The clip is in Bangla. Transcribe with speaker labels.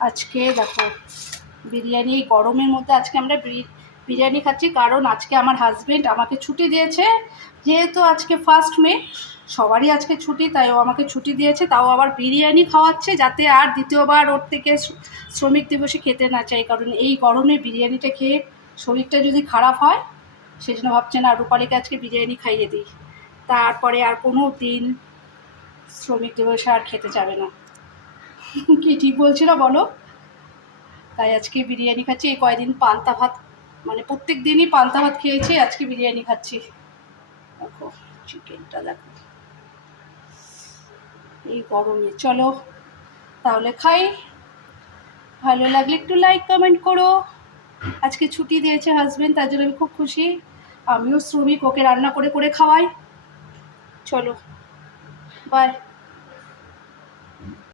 Speaker 1: আজকে দেখো, বিরিয়ানি এই গরমের মধ্যে আজকে আমরা বিরিয়ানি খাচ্ছি। কারণ আজকে আমার হাজবেন্ড আমাকে ছুটি দিয়েছে। যেহেতু আজকে ফার্স্ট মে, সবারই আজকে ছুটি, তাই ও আমাকে ছুটি দিয়েছে। তাও আবার বিরিয়ানি খাওয়াচ্ছে যাতে আর দ্বিতীয়বার ওর থেকে শ্রমিক দিবসে খেতে না চাই। কারণ এই গরমে বিরিয়ানিটা খেয়ে শরীরটা যদি খারাপ হয় সেই জন্য ভাবছে, না, রূপালীকে আজকে বিরিয়ানি খাইয়ে দিই। তারপরে আর কোনো দিন শ্রমিক দিবসে আর খেতে যাবে না। কি ঠিক বলছি না বলো? তাই আজকে বিরিয়ানি খাচ্ছি। এই কয়দিন পান্তা ভাত মানে প্রত্যেক দিনই পান্তা ভাত খেয়েছি, আজকে বিরিয়ানি খাচ্ছি। দেখো, চিকেনটা দেখো। এই গরমে। চলো, তাহলে খাই। ভালো লাগলে একটু লাইক কমেন্ট করো। আজকে ছুটি দিয়েছে হাজবেন্ড তার জন্য আমি খুব খুশি। আমিও শ্রমিক, ওকে রান্না করে করে খাওয়াই। চলো বাই